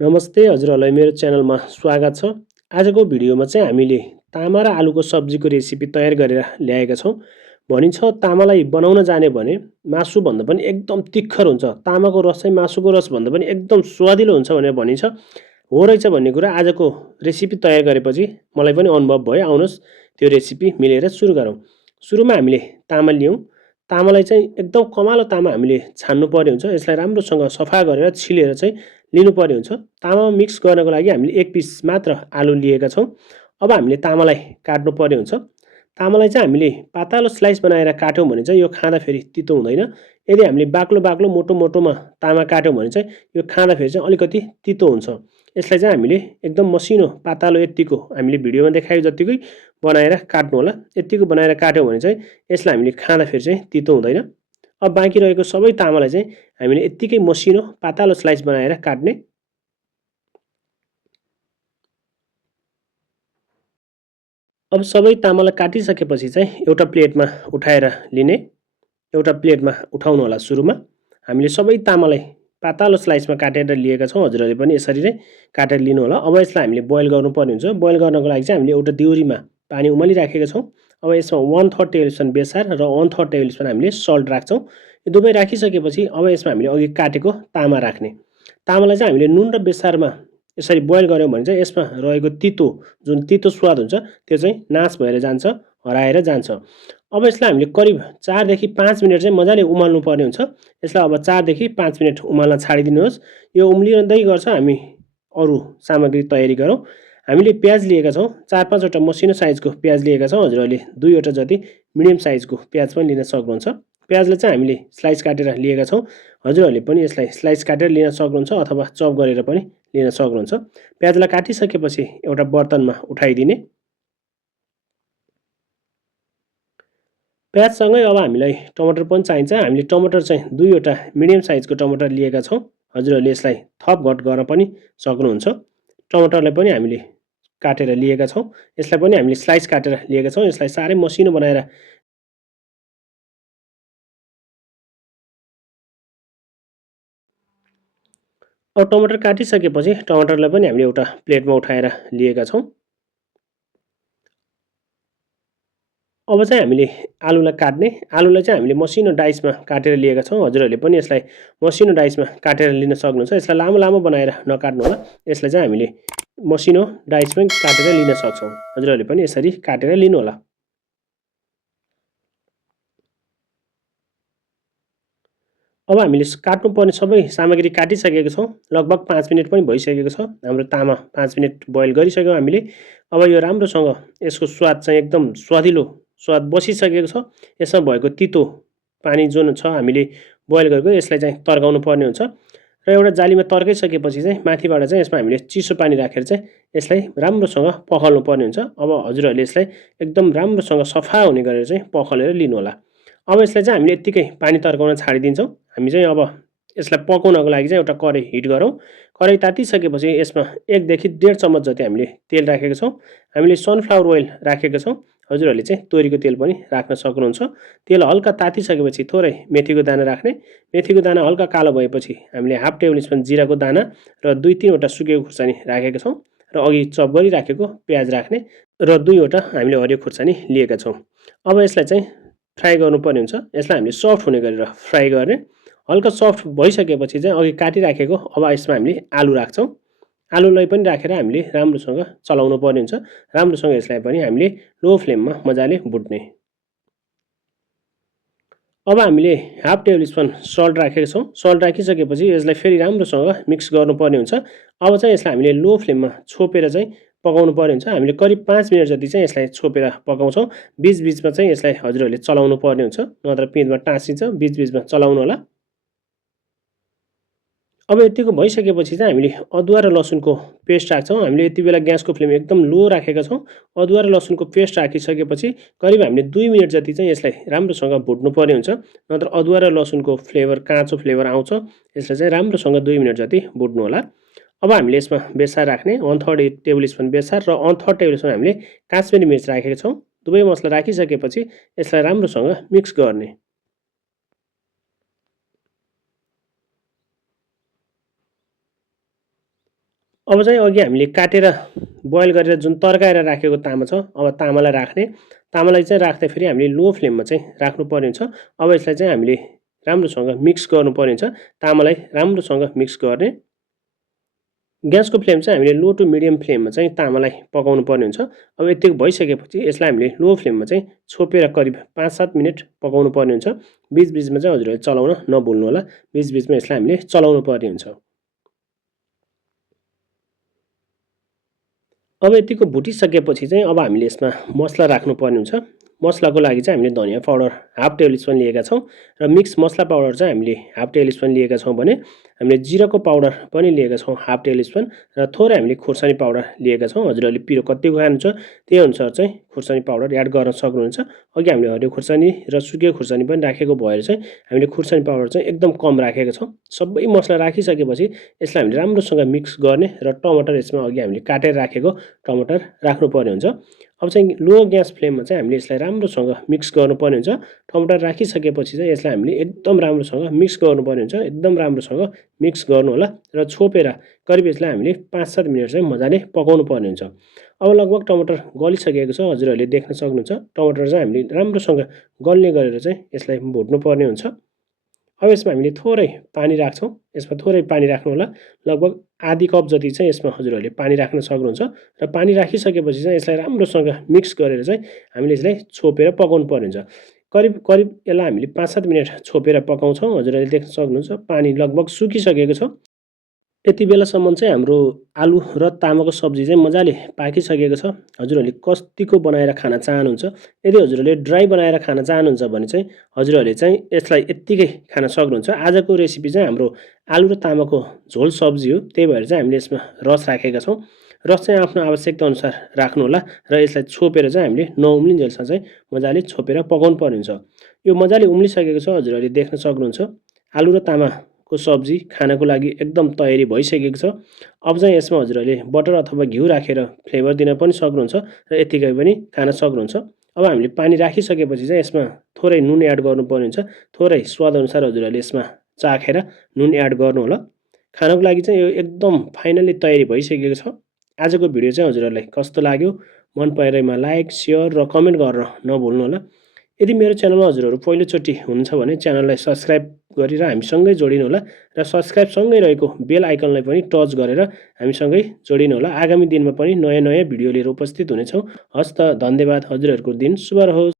नमस्ते हजुरहरूलाई मेरो च्यानलमा स्वागत छ। आजको भिडियोमा चाहिँ हामीले तामा र आलुको सब्जीको रेसिपी तयार गरेर ल्याएका छौँ। भनिन्छ तामालाई बनाउन जाने भने मासुभन्दा पनि एकदम तिखर हुन्छ। तामाको रस चाहिँ मासुको रसभन्दा पनि एकदम स्वादिलो हुन्छ भनेर भनिन्छ। हो रहेछ भन्ने कुरा आजको रेसिपी तयार गरेपछि मलाई पनि अनुभव भयो। आउनुहोस् त्यो रेसिपी मिलेर सुरु गरौँ। सुरुमा हामीले तामा लियौँ। तामालाई चाहिँ एकदम कमालो तामा हामीले छान्नु पर्ने हुन्छ। यसलाई राम्रोसँग सफा गरेर छिलेर चाहिँ लिनुपर्ने हुन्छ। तामामा मिक्स गर्नको लागि हामीले 1 पिस मात्र आलु लिएका छौँ। अब हामीले तामालाई काट्नुपर्ने हुन्छ। तामालाई चाहिँ हामीले पातलो स्लाइस बनाएर काट्यौँ भने चाहिँ यो खाँदाखेरि तितो हुँदैन। यदि हामीले बाक्लो बाक्लो मोटो मोटोमा तामा काट्यौँ भने चाहिँ यो खाँदाखेरि चाहिँ अलिकति तितो हुन्छ। यसलाई चाहिँ हामीले एकदम मसिनो पातलो यत्तिको हामीले भिडियोमा देखाएको जत्तिकै बनाएर काट्नु होला। यत्तिको बनाएर काट्यौँ भने चाहिँ यसलाई हामीले खाँदाखेरि चाहिँ तितो हुँदैन। अब बाँकी रहेको सबै तामालाई चाहिँ हामीले यत्तिकै मसिनो पातलो स्लाइस बनाएर काट्ने। अब सबै तामालाई काटिसकेपछि चाहिँ एउटा प्लेटमा उठाएर लिने। एउटा प्लेटमा उठाउनु होला। सुरुमा हामीले सबै तामालाई पातलो स्लाइसमा काटेर लिएका छौँ। हजुरहरूले पनि यसरी नै काटेर लिनु होला। अब यसलाई हामीले बोइल गर्नुपर्ने हुन्छ। बोइल गर्नको लागि चाहिँ हामीले एउटा दिउरीमा पानी उमालिराखेका छौँ। अब यसमा 1/3 टेबल स्पुन बेसार र 1/3 टेबल स्पुन हामीले सल्ट राख्छौँ। यो दुवै राखिसकेपछि अब यसमा हामीले अघि काटेको तामा राख्ने। तामालाई चाहिँ हामीले नुन र बेसारमा यसरी बोइल गऱ्यौँ भने चाहिँ यसमा रहेको तितो, जुन तितो स्वाद हुन्छ त्यो चाहिँ नाश भएर जान्छ, हराएर जान्छ। अब यसलाई हामीले करिब 4 देखि 5 मिनट चाहिँ मजाले उमाल्नु पर्ने हुन्छ। यसलाई अब 4 देखि 5 मिनट उमाल्न छाडिदिनुहोस्। यो उम्लिँदै गर्छ, हामी अरू सामग्री तयारी गरौँ। हामीले प्याज लिएका छौँ। 4-5 वटा मसिनो साइजको प्याज लिएका छौँ। हजुरहरूले 2 वटा जति मिडियम साइजको प्याज पनि लिन सक्नुहुन्छ। प्याजलाई चाहिँ हामीले स्लाइस काटेर लिएका छौँ। हजुरहरूले पनि यसलाई स्लाइस काटेर लिन सक्नुहुन्छ अथवा चप गरेर पनि लिन सक्नुहुन्छ। प्याजलाई काटिसकेपछि एउटा बर्तनमा उठाइदिने। प्याजसँगै अब हामीलाई टमाटर पनि चाहिन्छ। हामीले टमाटर चाहिँ 2 वटा मिडियम साइजको टमाटर लिएका छौँ। हजुरहरूले यसलाई थप घट गर्न पनि सक्नुहुन्छ। टमाटरलाई पनि हामीले काटेर लिएका छौँ। यसलाई पनि हामीले स्लाइस काटेर लिएका छौँ। यसलाई साह्रै मसिनो बनाएर अब टमाटर काटिसकेपछि टमाटरलाई पनि हामीले एउटा प्लेटमा उठाएर लिएका छौँ। अब चाहिँ हामीले आलुलाई काट्ने। आलुलाई चाहिँ हामीले मसिनो डाइसमा काटेर लिएका छौँ। हजुरहरूले पनि यसलाई मसिनो डाइसमा काटेर लिन सक्नुहुन्छ। यसलाई लामो लामो बनाएर नकाट्नु होला। यसलाई चाहिँ हामीले मसिनो डाइसमै काटेर लिन सक्छौँ। हजुरहरूले पनि यसरी काटेर लिनु होला। अब हामीले काट्नुपर्ने सबै सामग्री काटिसकेको छौँ। लगभग 5 मिनट पनि भइसकेको छ। हाम्रो तामा 5 मिनट बोइल गरिसक्यौँ हामीले। अब यो राम्रोसँग यसको स्वाद चाहिँ एकदम स्वादिलो स्वाद बसिसकेको छ। यसमा भएको तितो पानी जुन छ हामीले बोइल गरेको, यसलाई चाहिँ तर्काउनु पर्ने हुन्छ। र एउटा जालीमा तर्काइसकेपछि चाहिँ माथिबाट चाहिँ यसमा हामीले चिसो पानी राखेर चाहिँ यसलाई राम्रोसँग पखाल्नु पर्ने हुन्छ। अब हजुरहरूले यसलाई एकदम राम्रोसँग सफा हुने गरेर चाहिँ पखालेर लिनु होला। अब यसलाई चाहिँ हामीले यत्तिकै पानी तर्काउन छाडिदिन्छौँ। हामी चाहिँ अब यसलाई पकाउनको लागि चाहिँ एउटा कराही हिट गरौँ। कराही तातिसकेपछि यसमा 1 देखि 1.5 चम्मच जति हामीले तेल राखेका छौँ। हामीले सनफ्लावर ओइल राखेका छौँ। हजुरहरूले चाहिँ तोरीको तेल पनि राख्न सक्नुहुन्छ। तेल हल्का तातिसकेपछि थोरै मेथीको दाना राख्ने। मेथीको दाना हल्का कालो भएपछि हामीले 1/2 टेबल स्पुन जिराको दाना र 2-3 वटा सुकेको खुर्सानी राखेका छौँ र अघि चप गरिराखेको प्याज राख्ने र 2 वटा हामीले हरियो खुर्सानी लिएका छौँ। अब यसलाई चाहिँ फ्राई गर्नुपर्ने हुन्छ। यसलाई हामीले सफ्ट हुने गरेर फ्राई गर्ने। हल्का सफ्ट भइसकेपछि चाहिँ अघि काटिराखेको अब यसमा हामीले आलु राख्छौँ। आलुलाई पनि राखेर हामीले राम्रोसँग चलाउनु पर्ने हुन्छ। राम्रोसँग यसलाई पनि हामीले लो फ्लेममा मजाले भुट्ने। अब हामीले 1/2 टेबल स्पुन सल्ट राखेका छौँ। सल्ट राखिसकेपछि यसलाई फेरि राम्रोसँग मिक्स गर्नुपर्ने हुन्छ। अब चाहिँ यसलाई हामीले लो फ्लेममा छोपेर चाहिँ पकाउनु पर्ने हुन्छ। हामीले करिब 5 मिनट जति चाहिँ यसलाई छोपेर पकाउँछौँ। बिचबिचमा चाहिँ यसलाई हजुरहरूले चलाउनु पर्ने हुन्छ, नत्र पिँधमा टाँसिन्छ। बिचबिचमा चलाउनु होला। अब यतिको भइसकेपछि चाहिँ हामीले अदुवा र लसुनको पेस्ट राख्छौँ। हामीले यति बेला ग्यासको फ्लेम एकदम लो राखेका छौँ। अदुवा र लसुनको पेस्ट राखिसकेपछि करिब हामीले 2 मिनट जति चाहिँ यसलाई राम्रोसँग भुट्नुपर्ने हुन्छ, नत्र अदुवा र लसुनको फ्लेभर काँचो फ्लेभर आउँछ। यसलाई चाहिँ राम्रोसँग 2 मिनट जति भुट्नु होला। अब हामीले यसमा बेसार राख्ने। 1/3 टेबल स्पुन बेसार र 1/3 टेबल स्पुन हामीले काश्मिरी मिर्च राखेका छौँ। दुवै मसला राखिसकेपछि यसलाई राम्रोसँग मिक्स गर्ने। अब चाहिँ अघि हामीले काटेर बोइल गरेर जुन तर्काएर राखेको तामा छ, अब तामालाई राख्ने। तामालाई चाहिँ राख्दाखेरि हामीले लो फ्लेममा चाहिँ राख्नुपर्ने हुन्छ। अब यसलाई चाहिँ हामीले राम्रोसँग मिक्स गर्नुपर्ने हुन्छ। तामालाई राम्रोसँग मिक्स गर्ने। ग्यासको फ्लेम चाहिँ हामीले लो टु मिडियम फ्लेममा चाहिँ तामालाई पकाउनु पर्ने हुन्छ। अब यतिको भइसकेपछि यसलाई हामीले लो फ्लेममा चाहिँ छोपेर करिब 5-7 मिनट पकाउनु पर्ने हुन्छ। बिचबिचमा चाहिँ हजुरहरूले चलाउन नभुल्नु होला। बिचबिचमा यसलाई हामीले चलाउनु पर्ने हुन्छ। अब यतिको भुटिसकेपछि चाहिँ अब हामीले यसमा मसला राख्नुपर्ने हुन्छ। मसलाको लागि चाहिँ हामीले धनिया पाउडर हाफ टेबल स्पुन लिएका छौँ र मिक्स मसला पाउडर चाहिँ हामीले हाफ टेबल स्पुन लिएका छौँ भने हामीले जिराको पाउडर पनि लिएका छौँ हाफ टेबल स्पुन र थोरै हामीले खुर्सानी पाउडर लिएका छौँ। हजुरहरूले पिरो कतिको खानुहुन्छ त्यही अनुसार चाहिँ खुर्सानी पाउडर एड गर्न सक्नुहुन्छ। अघि हामीले हरियो खुर्सानी र सुकेको खुर्सानी पनि राखेको भएर चाहिँ हामीले खुर्सानी पाउडर चाहिँ एकदम कम राखेका छौँ। सबै मसला राखिसकेपछि यसलाई हामीले राम्रोसँग मिक्स गर्ने र टमाटर यसमा अघि हामीले काटेर राखेको टमाटर राख्नुपर्ने हुन्छ। अब चाहिँ लो ग्यास फ्लेममा चाहिँ हामीले यसलाई राम्रोसँग मिक्स गर्नुपर्ने हुन्छ। टमाटर राखिसकेपछि चाहिँ यसलाई हामीले एकदम राम्रोसँग मिक्स गर्नुपर्ने हुन्छ। एकदम राम्रोसँग मिक्स गर्नु होला र छोपेर करिब यसलाई हामीले 5-7 मिनट चाहिँ मजाले पकाउनु पर्ने हुन्छ। अब लगभग टमाटर गलिसकेको छ, हजुरहरूले देख्न सक्नुहुन्छ। टमाटर चाहिँ हामीले राम्रोसँग गल्ने गरेर चाहिँ यसलाई भुट्नु पर्ने हुन्छ। अब यसमा हामीले थोरै पानी राख्छौँ। यसमा थोरै पानी राख्नु होला। लगभग आधी कप जति चाहिँ यसमा हजुरहरूले पानी राख्न सक्नुहुन्छ र पानी राखिसकेपछि चाहिँ यसलाई राम्रोसँग मिक्स गरेर चाहिँ हामीले यसलाई छोपेर पकाउनु पर्ने हुन्छ। करिब करिब यसलाई हामीले 5-7 मिनट छोपेर पकाउँछौँ। हजुरहरूले देख्न सक्नुहुन्छ पानी लगभग सुकिसकेको छ। यति बेलासम्म चाहिँ हाम्रो आलु र तामाको सब्जी चाहिँ मजाले पाकिसकेको छ। हजुरहरूले कतिको बनाएर खान चाहनुहुन्छ, यदि हजुरहरूले ड्राई बनाएर खान चाहनुहुन्छ भने चाहिँ हजुरहरूले चाहिँ यसलाई यत्तिकै खान सक्नुहुन्छ। आजको रेसिपी चाहिँ हाम्रो आलु र तामाको झोल सब्जी हो, त्यही भएर चाहिँ हामीले यसमा रस राखेका छौँ। रस चाहिँ आफ्नो आवश्यकता अनुसार राख्नु होला र यसलाई छोपेर चाहिँ हामीले नउम्लिन्जेलसम्म चाहिँ मजाले छोपेर पकाउनु पर्ने हुन्छ। यो मजाले उम्लिसकेको छ, हजुरहरूले देख्न सक्नुहुन्छ। आलु र तामाको सब्जी खानको लागि एकदम तयारी भइसकेको छ। अब चाहिँ यसमा हजुरहरूले बटर अथवा घिउ राखेर फ्लेभर दिन पनि सक्नुहुन्छ र यत्तिकै पनि खान सक्नुहुन्छ। अब हामीले पानी राखिसकेपछि चाहिँ यसमा थोरै नुन एड गर्नुपर्ने हुन्छ। थोरै स्वादअनुसार हजुरहरूले यसमा चाखेर नुन एड गर्नु होला। खानको लागि चाहिँ यो एकदम फाइनली तयारी भइसकेको छ। आजको भिडियो चाहिँ हजुरहरूलाई कस्तो लाग्यो? मन परेमा लाइक, सेयर र कमेन्ट गर्न नभुल्नु होला। यदि मेरो च्यानलमा हजुरहरू पहिलोचोटि हुनुहुन्छ भने च्यानललाई सब्सक्राइब गरेर हामीसँगै जोडिनु होला र सब्सक्राइब सँगै रहेको बेल आइकनलाई पनि टच गरेर हामीसँगै जोडिनु होला। आगामी दिनमा पनि नयाँ नयाँ भिडियो लिएर उपस्थित हुनेछौँ। हस्त धन्यवाद। हजुरहरूको दिन शुभ रहोस्।